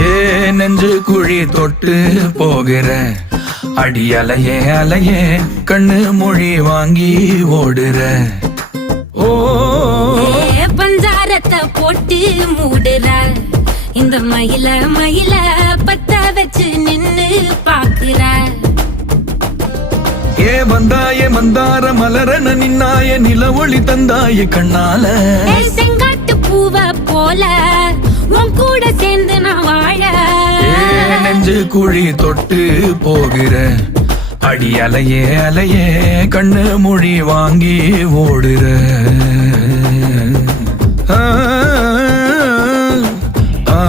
ஏ நெஞ்சு குழி தொட்டு போகிற அடி அலையே அலையே கண்ணு மொழி வாங்கி ஓடுற. ஓ பஞ்சாரத்தை போட்டு மூடுற இந்த மயில மயில பத்த வச்சு நின்னு பாக்குற. ஏ வந்தாய மந்தார மலரன நின்னாய நில ஒளி தந்தாய கண்ணால. செங்காட்டு பூவ போல உன் கூட சேர்ந்து நான் வாழ. நெஞ்சு குழி தொட்டு போகிற அடி அலையே அலையே கண்ணு மொழி வாங்கி ஓடுற. ஆ ஆ